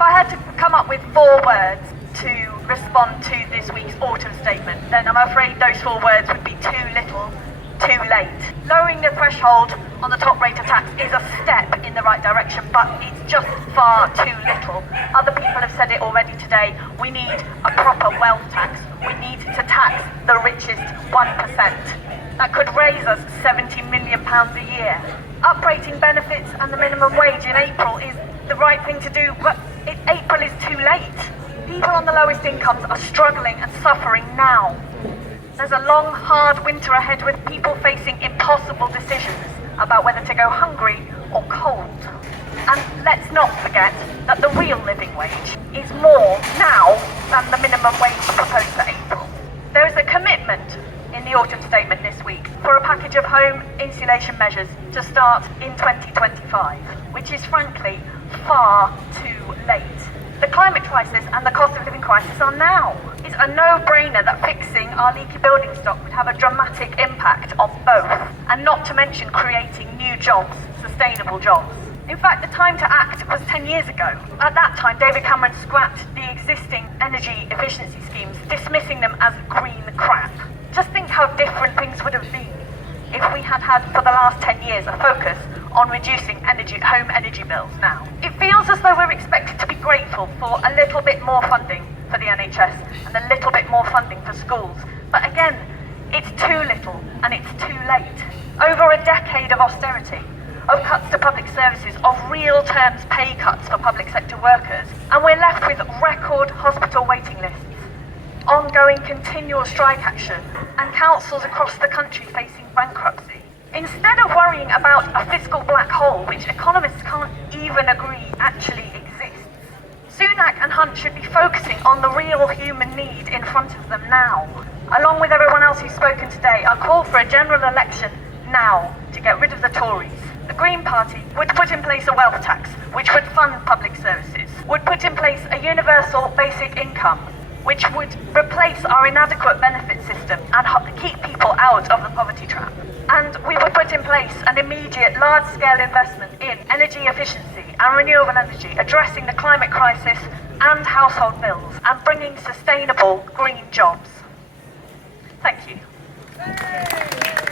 If I had to come up with 4 words to respond to this week's autumn statement, then I'm afraid those 4 words would be too little, too late. Lowering the threshold on the top rate of tax is a step in the right direction, but it's just far too little. Other people have said it already today. We need a proper wealth tax. We need to tax the richest 1%. That could raise us £70 million a year. Uprating benefits and the minimum wage in April is the right thing to do, but April is too late. People on the lowest incomes are struggling and suffering now. There's a long, hard winter ahead with people facing impossible decisions about whether to go hungry or cold. And let's not forget that the real living wage is more now than the minimum wage proposed for April. There is a commitment in the autumn statement this week for a package of home insulation measures to start in 2025, which is frankly far too late. The climate crisis and the cost of living crisis are now. It's a no-brainer that fixing our leaky building stock would have a dramatic impact on both, and not to mention creating new jobs, sustainable jobs. In fact, the time to act was 10 years ago. At that time, David Cameron scrapped the existing energy efficiency schemes, dismissing them as green crap. Just think how different things would have been if we had had, for the last 10 years, a focus on reducing home energy bills now. It feels as though we're expected to be grateful for a little bit more funding for the NHS and a little bit more funding for schools. But again, it's too little and it's too late. Over a decade of austerity, of cuts to public services, of real terms pay cuts for public sector workers, and we're left with record hospital waiting lists, ongoing continual strike action, and councils across the country facing bankruptcy. Instead of worrying about a fiscal black hole, which economists can't even agree actually exists, Sunak and Hunt should be focusing on the real human need in front of them now. Along with everyone else who's spoken today, I call for a general election now to get rid of the Tories. The Green Party would put in place a wealth tax, which would fund public services, would put in place a universal basic income, which would replace our inadequate benefit system and keep people out of the poverty trap. And we would put in place an immediate large-scale investment in energy efficiency and renewable energy, addressing the climate crisis and household bills, and bringing sustainable green jobs. Thank you.